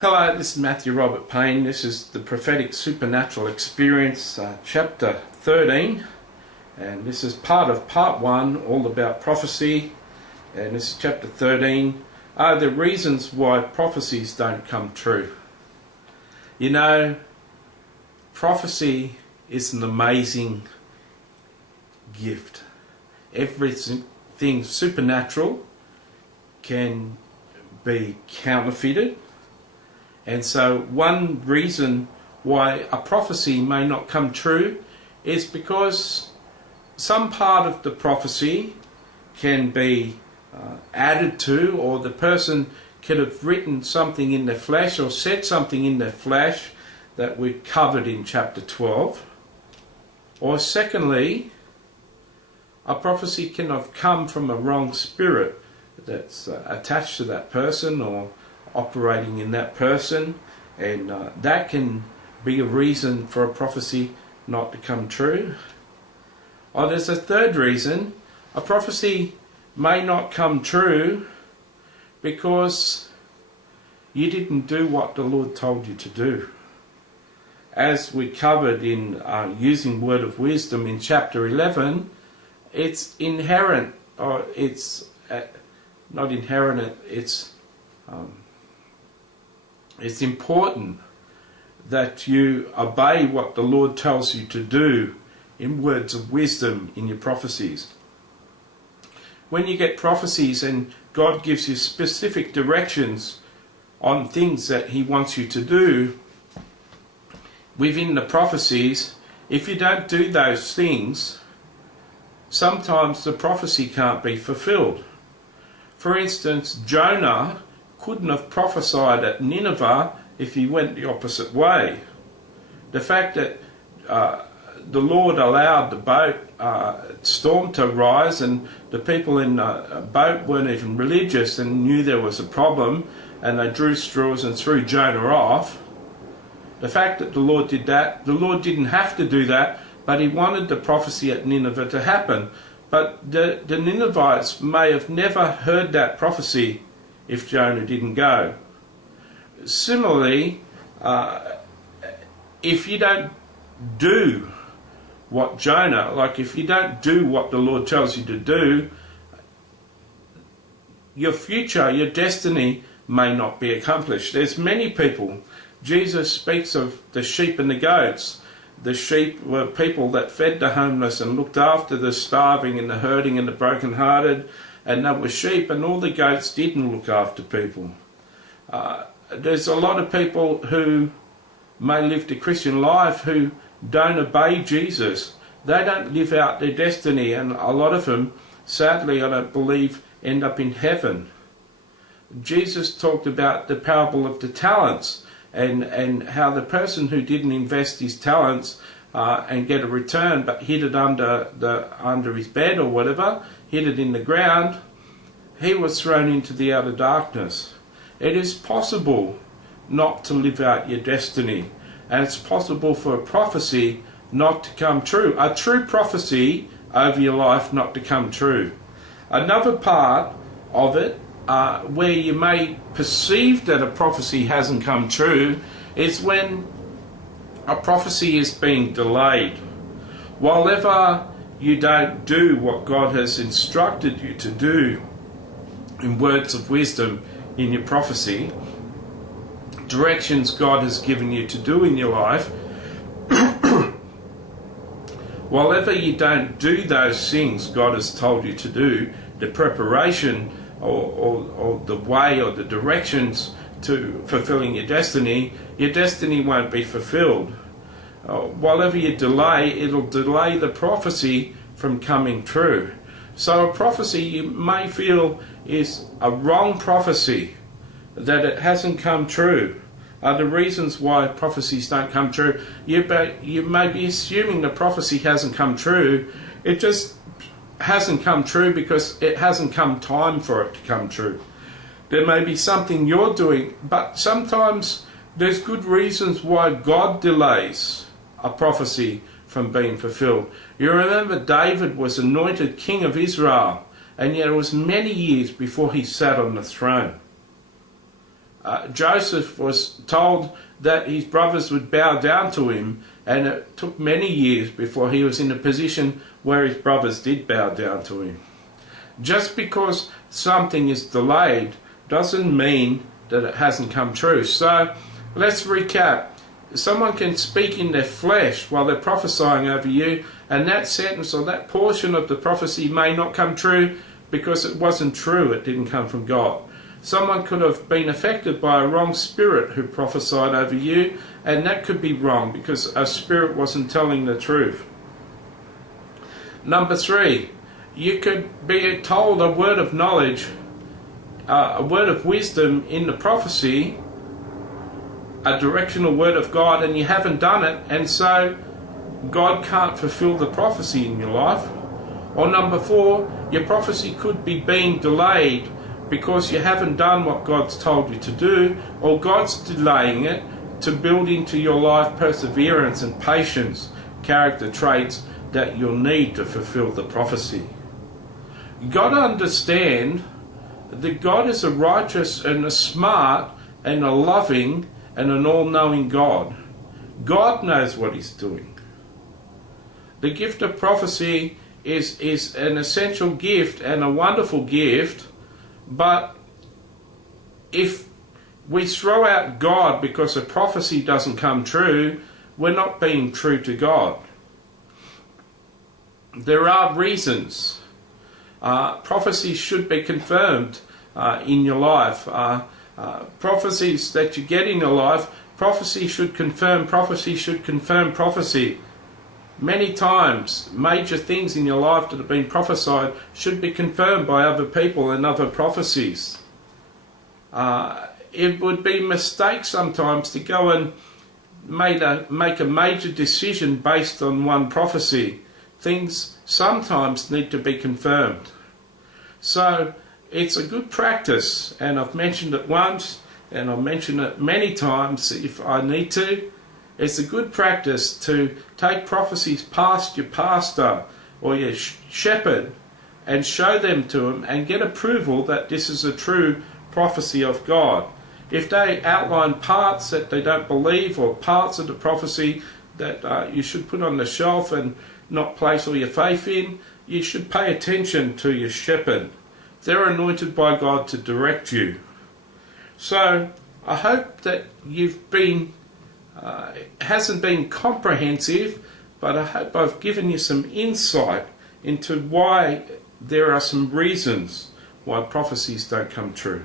Hello, this is Matthew Robert Payne. This is the Prophetic Supernatural Experience, chapter 13, and this is part of part 1, all about prophecy, and this is chapter 13, are the reasons why prophecies don't come true. You know, prophecy is an amazing gift. Everything supernatural can be counterfeited. And so one reason why a prophecy may not come true is because some part of the prophecy can be added to, or the person could have written something in their flesh or said something in their flesh that we covered in chapter 12. Or secondly, a prophecy can have come from a wrong spirit that's attached to that person or operating in that person, and that can be a reason for a prophecy not to come true. Or there's a third reason: a prophecy may not come true because you didn't do what the Lord told you to do. As we covered in using word of wisdom in chapter 11, it's inherent, or it's not inherent, it's important that you obey what the Lord tells you to do in words of wisdom in your prophecies. When you get prophecies and God gives you specific directions on things that He wants you to do within the prophecies, if you don't do those things, sometimes the prophecy can't be fulfilled. For instance, Jonah couldn't have prophesied at Nineveh if he went the opposite way. The fact that the Lord allowed the boat storm to rise, and the people in the boat weren't even religious and knew there was a problem, and they drew straws and threw Jonah off. The fact that the Lord did that, the Lord didn't have to do that, but He wanted the prophecy at Nineveh to happen. But the Ninevites may have never heard that prophecy if Jonah didn't go. Similarly, if you don't do what Jonah, like if you don't do what the Lord tells you to do, your future, your destiny may not be accomplished. There's many people. Jesus speaks of the sheep and the goats. The sheep were people that fed the homeless and looked after the starving and the hurting and the brokenhearted, and they were sheep, and all the goats didn't look after people. There's a lot of people who may live the Christian life who don't obey Jesus. They don't live out their destiny, and a lot of them, sadly, I don't believe, end up in heaven. Jesus talked about the parable of the talents, and how the person who didn't invest his talents and get a return, but hid it under his bed or whatever, hid it in the ground, he was thrown into the outer darkness. It is possible not to live out your destiny, and it's possible for a prophecy not to come true, a true prophecy over your life not to come true. Another part of it, where you may perceive that a prophecy hasn't come true, is when a prophecy is being delayed. While ever you don't do what God has instructed you to do in words of wisdom in your prophecy, directions God has given you to do in your life, while ever you don't do those things God has told you to do, the preparation or the way or the directions to fulfilling your destiny won't be fulfilled. While ever you delay, it'll delay the prophecy from coming true. So a prophecy you may feel is a wrong prophecy, that it hasn't come true. The reasons why prophecies don't come true, you may be assuming the prophecy hasn't come true. It just hasn't come true because it hasn't come time for it to come true. There may be something you're doing, but sometimes there's good reasons why God delays a prophecy from being fulfilled. You remember David was anointed king of Israel, and yet it was many years before he sat on the throne. Joseph was told that his brothers would bow down to him, and it took many years before he was in a position where his brothers did bow down to him. Just because something is delayed doesn't mean that it hasn't come true. So let's recap. Someone can speak in their flesh while they're prophesying over you, and that sentence or that portion of the prophecy may not come true because it wasn't true, it didn't come from God. Someone could have been affected by a wrong spirit who prophesied over you, and that could be wrong because a spirit wasn't telling the truth. Number 3, you could be told a word of knowledge, a word of wisdom in the prophecy, a directional word of God, and you haven't done it, and so God can't fulfill the prophecy in your life. Or number 4, your prophecy could be being delayed because you haven't done what God's told you to do, or God's delaying it to build into your life perseverance and patience, character traits that you'll need to fulfill the prophecy. You've got to understand that God is a righteous and a smart and a loving and an all-knowing God. God knows what He's doing. The gift of prophecy is an essential gift and a wonderful gift, but if we throw out God because a prophecy doesn't come true, we're not being true to God. There are reasons. Prophecies should be confirmed in your life. Prophecies that you get in your life, prophecy should confirm prophecy. Many times, major things in your life that have been prophesied should be confirmed by other people and other prophecies. It would be a mistake sometimes to go and make a major decision based on one prophecy. Things sometimes need to be confirmed. So it's a good practice, and I've mentioned it once, and I'll mention it many times if I need to. It's a good practice to take prophecies past your pastor or your shepherd and show them to him and get approval that this is a true prophecy of God. If they outline parts that they don't believe or parts of the prophecy that you should put on the shelf and not place all your faith in, you should pay attention to your shepherd. They're anointed by God to direct you. So I hope that you've been, it hasn't been comprehensive, but I hope I've given you some insight into why there are some reasons why prophecies don't come true.